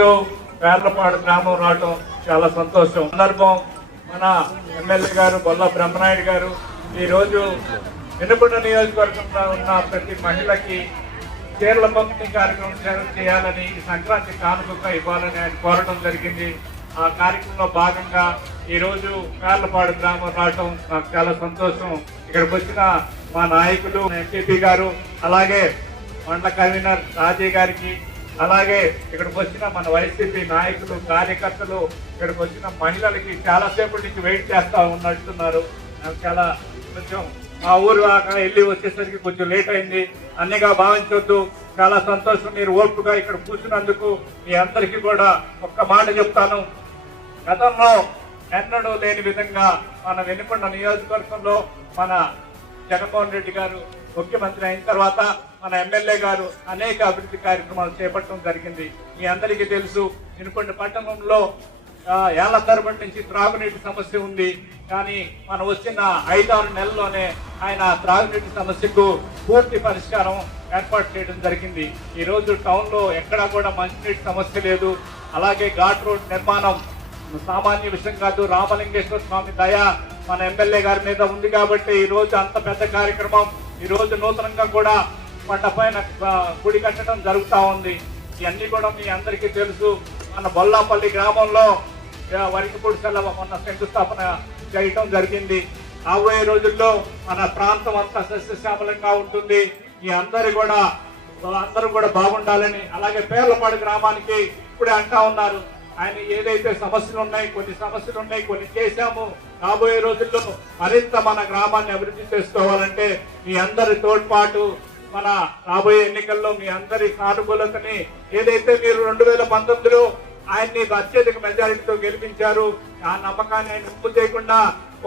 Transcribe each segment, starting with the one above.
ఈరోజు వేర్లపాడు గ్రామం రావటం చాలా సంతోషం. సందర్భం మన ఎమ్మెల్యే గారు బొల్ల బ్రహ్మనాయుడు గారు ఈరోజు వెనుకొండ నియోజకవర్గంలో ఉన్న ప్రతి మహిళకి చీరల పంపిణీ కార్యక్రమం చేయాలని ఈ సంక్రాంతి కానుకగా ఇవ్వాలని ఆయన కోరడం జరిగింది. ఆ కార్యక్రమంలో భాగంగా ఈరోజు పేర్లపాడు గ్రామం రావటం నాకు చాలా సంతోషం. ఇక్కడికి వచ్చిన మా నాయకులు ఎంపీపీ గారు అలాగే మండల కన్వీనర్ రాజీ గారికి అలాగే ఇక్కడికి వచ్చిన మన వైసీపీ నాయకులు కార్యకర్తలు ఇక్కడికి వచ్చిన మహిళలకి చాలా నుంచి వెయిట్ చేస్తా ఉన్నట్టున్నారు. నాకు చాలా కొంచెం మా ఊరు అక్కడ వెళ్ళి వచ్చేసరికి కొంచెం లేట్ అయింది. అన్నిగా భావించొద్దు. చాలా సంతోషం. మీరు ఓర్పుగా ఇక్కడ కూర్చున్నందుకు మీ అందరికీ కూడా ఒక్క మాట చెప్తాను. గతంలో ఎన్నడూ లేని విధంగా మన వెనుకొండ నియోజకవర్గంలో మన జగన్మోహన్ రెడ్డి గారు ముఖ్యమంత్రి అయిన తర్వాత మన ఎమ్మెల్యే గారు అనేక అభివృద్ధి కార్యక్రమాలు చేపట్టడం జరిగింది. మీ అందరికీ తెలుసు ఇనుకొండ పట్టణంలో ఏళ్ళ తరబడి నుంచి త్రాగునీటి సమస్య ఉంది. కానీ మనం వచ్చిన ఐదారు నెలల్లోనే ఆయన త్రాగునీటి సమస్యకు పూర్తి పరిష్కారం ఏర్పాటు చేయడం జరిగింది. ఈరోజు టౌన్లో ఎక్కడా కూడా మంచినీటి సమస్య లేదు. అలాగే ఘాట్ రోడ్ నిర్మాణం సామాన్య విషయం కాదు. రామలింగేశ్వర స్వామి దయ మన ఎమ్మెల్యే గారి మీద ఉంది కాబట్టి ఈరోజు అంత పెద్ద కార్యక్రమం ఈ రోజు నూతనంగా కూడా పంట పైన గుడి కట్టడం జరుగుతూ ఉంది. ఇవన్నీ కూడా మీ అందరికీ తెలుసు. మన బొల్లాపల్లి గ్రామంలో ఆ, వరికి పొడిసెల మొన్న శంకుస్థాపన చేయటం జరిగింది. రాబోయే రోజుల్లో మన ప్రాంతం అంతా సస్యశ్యామలంగా ఉంటుంది. మీ అందరు కూడా అందరూ కూడా బాగుండాలని అలాగే పేర్లపాడు గ్రామానికి ఇప్పుడే అంటా ఉన్నారు. ఆయన ఏదైతే సమస్యలు ఉన్నాయి కొన్ని సమస్యలు ఉన్నాయి కొన్ని చేశాము రాబోయే రోజుల్లో మరింత మన గ్రామాన్ని అభివృద్ధి చేసుకోవాలంటే మీ అందరి తోడ్పాటు మన రాబోయే ఎన్నికల్లో మీ అందరి సానుకూలతని ఏదైతే మీరు రెండు వేల పంతొమ్మిదిలో ఆయన్ని అత్యధిక మెజారిటీతో గెలిపించారు ఆ నమ్మకాన్ని ఆయన ఉప్పు చేయకుండా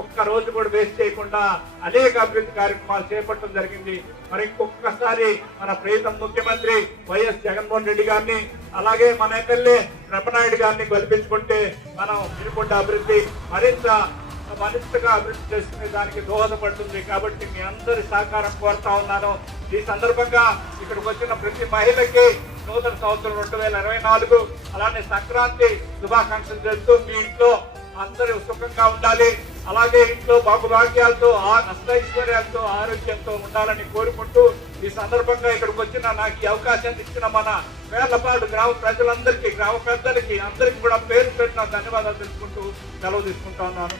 ఒక్క రోజు కూడా వేస్ట్ చేయకుండా అనేక అభివృద్ధి కార్యక్రమాలు చేపట్టడం జరిగింది. మరి ఇంకొకసారి మన ప్రీతం ముఖ్యమంత్రి వైఎస్ జగన్మోహన్ రెడ్డి గారిని అలాగే మన ఎమ్మెల్యే బ్రహ్మనాయుడు గారిని గెలిపించుకుంటే మనం వినుకొండ అభివృద్ధి మరింత మరింతగా అభివృద్ధి చేసుకునే దానికి దోహదపడుతుంది. కాబట్టి మీ అందరి సహకారం కోరుతా ఉన్నాను. ఈ సందర్భంగా ఇక్కడికి వచ్చిన ప్రతి మహిళకి నూతన సంవత్సరం రెండు వేల ఇరవై నాలుగు అలానే సంక్రాంతి శుభాకాంక్షలు చేస్తూ మీ ఇంట్లో అందరూ సుఖంగా ఉండాలి. అలాగే ఇంట్లో బాబుభాగ్యాలతో ఆ నష్టైశ్వర్యాలతో ఆరోగ్యంతో ఉండాలని కోరుకుంటూ ఈ సందర్భంగా ఇక్కడికి వచ్చిన నాకు ఈ అవకాశాన్ని ఇచ్చిన మన వేళ్ళపాడు గ్రామ ప్రజలందరికీ గ్రామ పెద్దలకి అందరికీ కూడా పేరు పెట్టిన ధన్యవాదాలు తెలుసుకుంటూ సెలవు తీసుకుంటా ఉన్నాను.